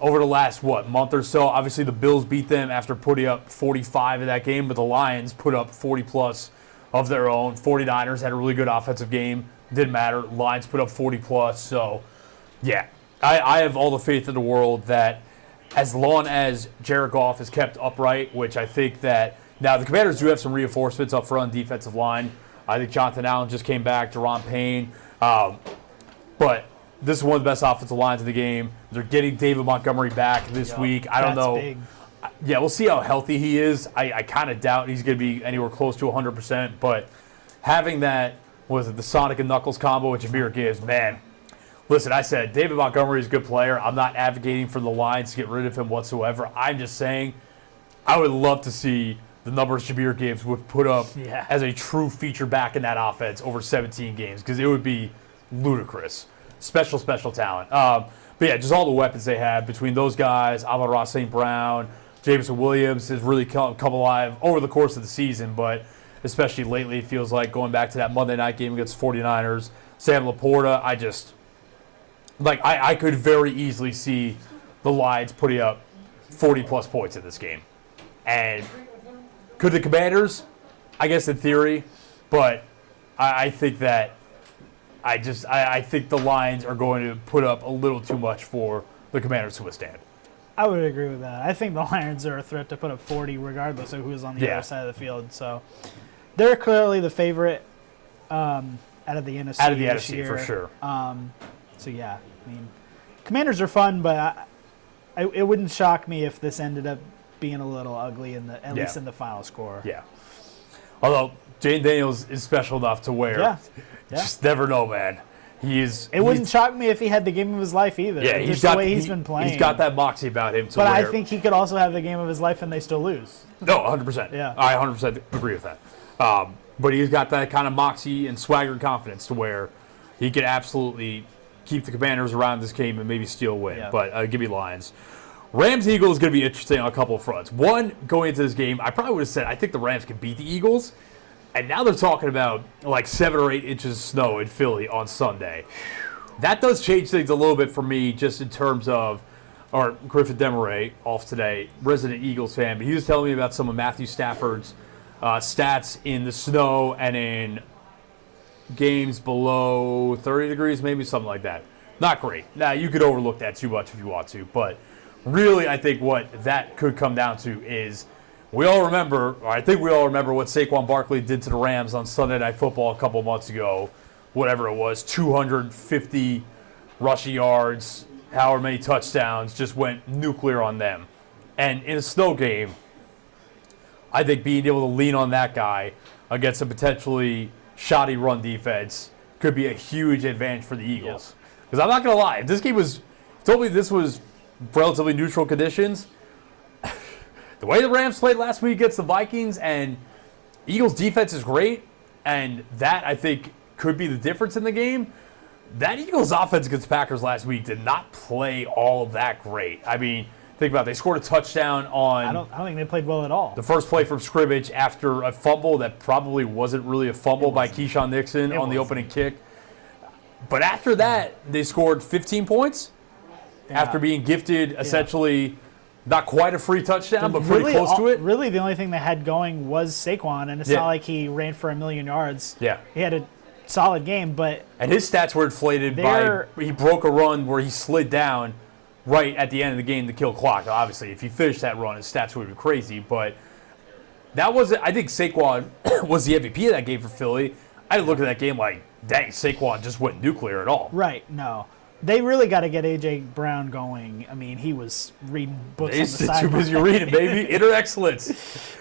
over the last, month or so. Obviously, the Bills beat them after putting up 45 in that game, but the Lions put up 40-plus of their own. 49ers had a really good offensive game. Didn't matter. Lions put up 40-plus. So, yeah, I have all the faith in the world that as long as Jared Goff is kept upright, which I think that now the Commanders do have some reinforcements up front on defensive line. I think Jonathan Allen just came back, Deron Payne. But this is one of the best offensive lines in the game. They're getting David Montgomery back this week. I don't know. Big. Yeah, we'll see how healthy he is. I kind of doubt he's going to be anywhere close to 100%. But having that, the Sonic and Knuckles combo with Jahmyr Gibbs, man. Listen, I said David Montgomery is a good player. I'm not advocating for the Lions to get rid of him whatsoever. I'm just saying I would love to see the numbers Jahmyr Gibbs would put up as a true feature back in that offense over 17 games, because it would be ludicrous. Special talent. But yeah, just all the weapons they have between those guys, Amon-Ra St. Brown, Jameson Williams has really come alive over the course of the season, but especially lately it feels like going back to that Monday night game against the 49ers. Sam Laporta, I could very easily see the Lions putting up 40-plus points in this game. And could the Commanders? I guess in theory, but I think that I think the Lions are going to put up a little too much for the Commanders to withstand. I would agree with that. I think the Lions are a threat to put up 40 regardless of who's on the other side of the field. So they're clearly the favorite out of the NFC. Out of the this NFC, year. for sure. So yeah, I mean, Commanders are fun, but it wouldn't shock me if this ended up being a little ugly at least in the final score. Yeah. Although Jane Daniels is special enough to where just never know, man. It wouldn't shock me if he had the game of his life either. Yeah, just the way he's been playing. He's got that moxie about him. But I think he could also have the game of his life and they still lose. No, 100%. Yeah. I 100% agree with that. But he's got that kind of moxie and swagger and confidence to where he could absolutely keep the Commanders around this game and maybe steal a win. Yeah. But give me Lions. Rams-Eagles is going to be interesting on a couple of fronts. One, going into this game, I probably would have said I think the Rams can beat the Eagles. And now they're talking about like 7 or 8 inches of snow in Philly on Sunday. That does change things a little bit for me just in terms of, or Griffin Demaray, off today, resident Eagles fan, but he was telling me about some of Matthew Stafford's stats in the snow and in games below 30 degrees, maybe something like that. Not great. Now, you could overlook that too much if you want to, but really I think what that could come down to is I think we all remember what Saquon Barkley did to the Rams on Sunday Night Football a couple months ago, whatever it was, 250 rushing yards, however many touchdowns, just went nuclear on them. And in a snow game, I think being able to lean on that guy against a potentially shoddy run defense could be a huge advantage for the Eagles. Because I'm not going to lie, if this game told me this was relatively neutral conditions, the way the Rams played last week against the Vikings, and Eagles' defense is great, and that, I think, could be the difference in the game. That Eagles' offense against the Packers last week did not play all that great. I mean, think about it. They scored a touchdown on I don't think they played well at all. the first play from scrimmage after a fumble that probably wasn't really a fumble by Keyshawn Nixon on the opening kick. But after that, they scored 15 points after being gifted essentially not quite a free touchdown, but pretty close to it. Really, the only thing they had going was Saquon, and it's not like he ran for 1,000,000 yards. Yeah. He had a solid game, but And his stats were inflated by he broke a run where he slid down right at the end of the game to kill clock. Obviously, if he finished that run, his stats would be crazy. But that wasn't. I think Saquon was the MVP of that game for Philly. I didn't look at that game like, dang, Saquon just went nuclear at all. right, no. They really got to get A.J. Brown going. I mean, he was reading books on the He's too sideline. busy reading, baby. Inner excellence.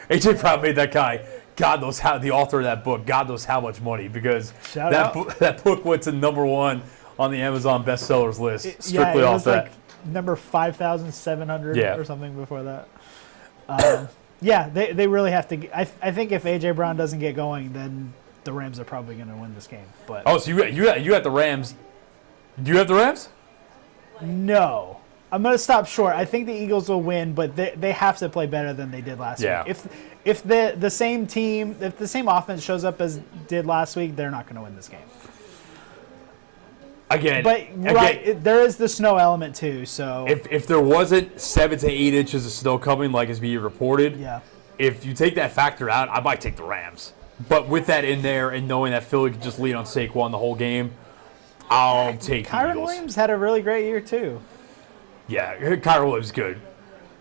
A.J. Brown made that guy. God knows how, the author of that book, God knows how much money, because Shout out. that book went to #1 on the Amazon bestsellers list, Yeah, strictly it off was that. like number 5,700 Yeah. or something before that. Yeah, they really have to. I think if A.J. Brown doesn't get going, then the Rams are probably going to win this game. But Oh, so you got the Rams. Do you have the Rams? no, I'm going to stop short. I think the Eagles will win, but they have to play better than they did last Yeah. week. If the same team, if the same offense shows up as did last week, they're not going to win this game. Again, But there is the snow element too. So if there wasn't 7 to 8 inches of snow coming, like is being reported, yeah. if you take that factor out, I might take the Rams. But with that in there and knowing that Philly could just lead on Saquon the whole game, I'll take the Kyron Eagles. Williams had a really great year too. Yeah, Kyron Williams is good.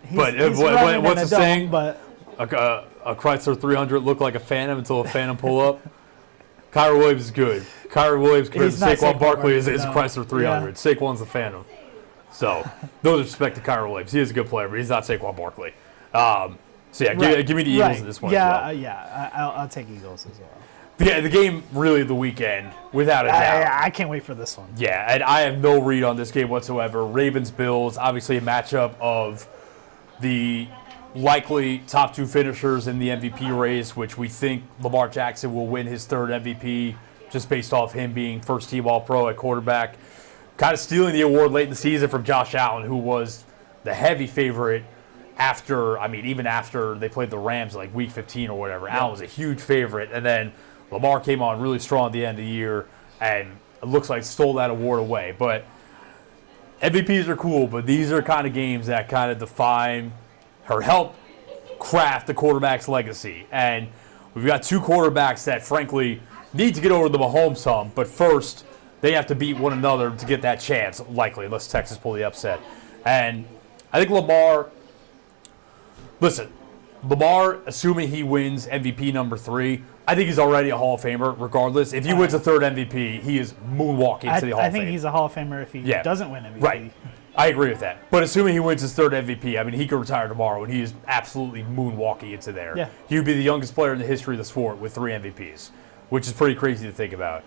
He's, But, he's what- running what's in a the dome, saying? But A Chrysler 300 looked like a Phantom until a Phantom pull up. Kyron Williams is good. Kyron Williams compared He's to not Saquon Saquon Barkley is Barkley, a no. Chrysler 300. Saquon's the Phantom. So, those are respect to Kyron Williams. He is a good player, but he's not Saquon Barkley. So, yeah, right, give me the Eagles right. in this one Yeah, as well. yeah. I'll take Eagles as well. Yeah, the game really of the weekend, without a doubt. I can't wait for this one. Yeah, and I have no read on this game whatsoever. Ravens-Bills, obviously a matchup of the likely top 2 finishers in the MVP race, which we think Lamar Jackson will win his 3rd MVP just based off him being first-team All-Pro at quarterback. Kind of stealing the award late in the season from Josh Allen, who was the heavy favorite even after they played the Rams like week 15 or whatever. Yeah. Allen was a huge favorite, and then Lamar came on really strong at the end of the year and it looks like stole that award away. But MVPs are cool, but these are kind of games that kind of define or help craft the quarterback's legacy. And we've got 2 quarterbacks that, frankly, need to get over the Mahomes hump, but first they have to beat one another to get that chance, likely, unless Texas pull the upset. And I think Lamar, assuming he wins MVP number 3, I think he's already a Hall of Famer regardless. If he wins a 3rd MVP, he is moonwalking to the Hall I of Fame. think he's a Hall of Famer if he doesn't win MVP. Right. I agree with that. But assuming he wins his 3rd MVP, he could retire tomorrow and he is absolutely moonwalking into there. Yeah. He would be the youngest player in the history of the sport with 3 MVPs, which is pretty crazy to think about.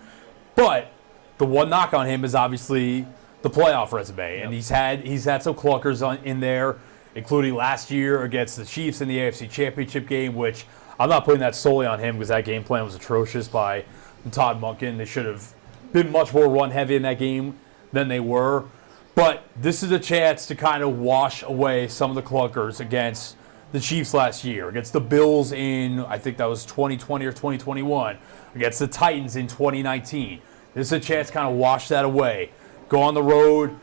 But the one knock on him is obviously the playoff resume. Yep. And he's had some clunkers in there, including last year against the Chiefs in the AFC Championship game, which I'm not putting that solely on him because that game plan was atrocious by Todd Monken. They should have been much more run-heavy in that game than they were. But this is a chance to kind of wash away some of the clunkers against the Chiefs last year, against the Bills in, I think that was 2020 or 2021, against the Titans in 2019. This is a chance to kind of wash that away. Go on the road,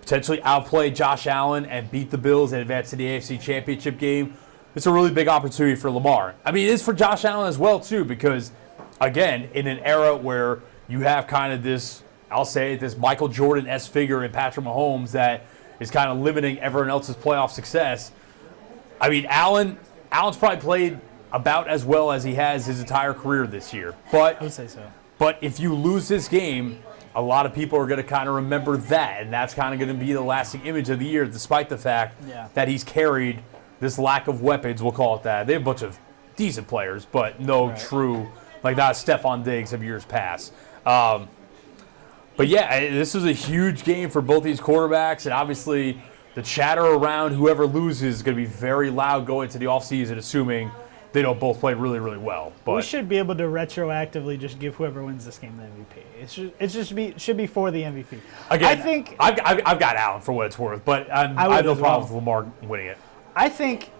potentially outplay Josh Allen and beat the Bills and advance to the AFC Championship game. It's a really big opportunity for Lamar. It is for Josh Allen as well, too, because, again, in an era where you have kind of this, I'll say, this Michael Jordan-esque figure in Patrick Mahomes that is kind of limiting everyone else's playoff success. Allen's probably played about as well as he has his entire career this year. But I would say so. But if you lose this game, a lot of people are going to kind of remember that, and that's kind of going to be the lasting image of the year, despite the fact that he's carried this lack of weapons, we'll call it that. They have a bunch of decent players, but no true, like not Stephon Diggs of years past. But yeah, this is a huge game for both these quarterbacks, and obviously the chatter around whoever loses is going to be very loud going into the offseason, assuming they don't both play really, really well. But we should be able to retroactively just give whoever wins this game the MVP. It should be for the MVP. Again, I think I've got Allen for what it's worth, but I have no problem with Lamar winning it. I think,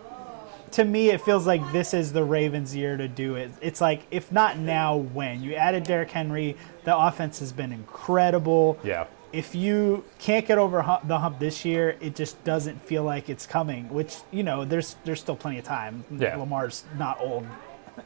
to me, it feels like this is the Ravens' year to do it. It's like, if not now, when? You added Derrick Henry. The offense has been incredible. Yeah. If you can't get over the hump this year, it just doesn't feel like it's coming, which, there's still plenty of time. Yeah. Lamar's not old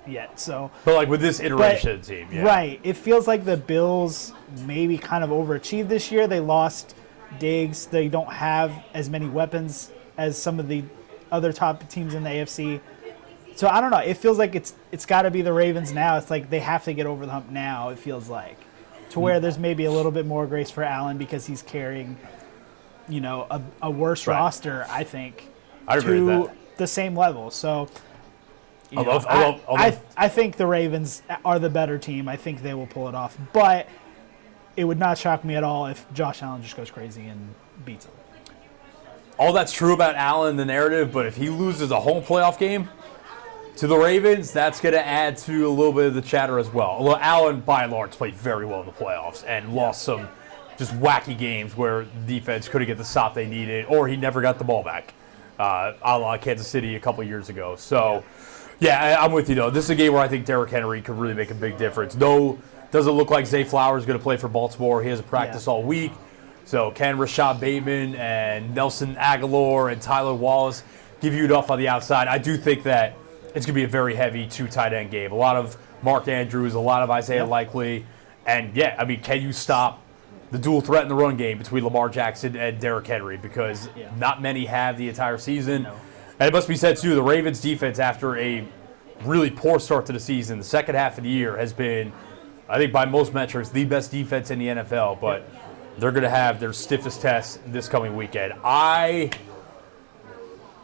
yet, so. But like with this iteration of the team, yeah. Right. It feels like the Bills maybe kind of overachieved this year. They lost Diggs. They don't have as many weapons as some of the other top teams in the AFC. So I don't know. It feels like it's got to be the Ravens now. It's like they have to get over the hump now, it feels like, to where there's maybe a little bit more grace for Allen because he's carrying, a worse Right. roster, I think, I agree with to that. the same level. So, I I think the Ravens are the better team. I think they will pull it off. But it would not shock me at all if Josh Allen just goes crazy and beats him. all that's true about Allen, the narrative, but if he loses a home playoff game to the Ravens, that's going to add to a little bit of the chatter as well. Although Allen, by and large, played very well in the playoffs and lost some just wacky games where the defense couldn't get the stop they needed, or he never got the ball back, a la Kansas City a couple years ago. So, yeah, I'm with you, though. This is a game where I think Derrick Henry could really make a big difference. No, doesn't look like Zay Flowers is going to play for Baltimore. He has a practice all week. So can Rashad Bateman and Nelson Aguilar and Tyler Wallace give you enough on the outside? I do think that it's going to be a very heavy two tight end game. A lot of Mark Andrews, a lot of Isaiah Likely. And, yeah, I mean, can you stop the dual threat in the run game between Lamar Jackson and Derrick Henry? Because not many have the entire season. And it must be said, too, the Ravens defense, after a really poor start to the season, the second half of the year has been, I think by most metrics, the best defense in the NFL. But they're going to have their stiffest test this coming weekend.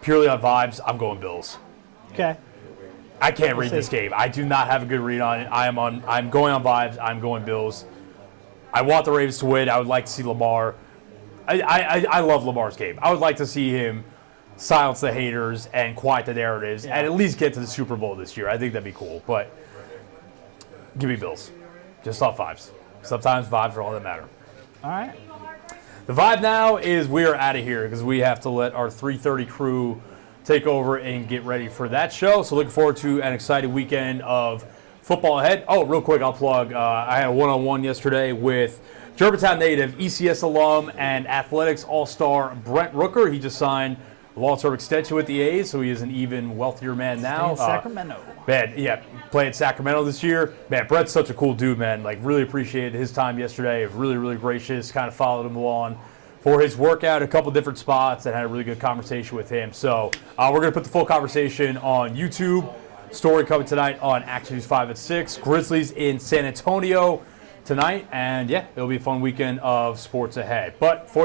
Purely on vibes, I'm going Bills. Okay. I can't read see. this game. I do not have a good read on it. I'm going on vibes. I'm going Bills. I want the Ravens to win. I would like to see Lamar. I love Lamar's game. I would like to see him silence the haters and quiet the narratives and at least get to the Super Bowl this year. I think that'd be cool. But give me Bills. Just off vibes. Sometimes vibes are all that matter. All right. The vibe now is we are out of here because we have to let our 3:30 crew take over and get ready for that show. So looking forward to an exciting weekend of football ahead. Oh, real quick, I'll plug. I had a one-on-one yesterday with Germantown native, ECS alum, and athletics all-star Brent Rooker. He just signed a long-term extension with the A's, so he is an even wealthier man now. In Sacramento. Man, yeah, playing Sacramento this year. Man, Brett's such a cool dude, man. Like, really appreciated his time yesterday. Really, really gracious. Kind of followed him along for his workout, a couple different spots, and had a really good conversation with him. So we're going to put the full conversation on YouTube. Story coming tonight on Action News 5 at 6. Grizzlies in San Antonio tonight. And, yeah, it'll be a fun weekend of sports ahead. But for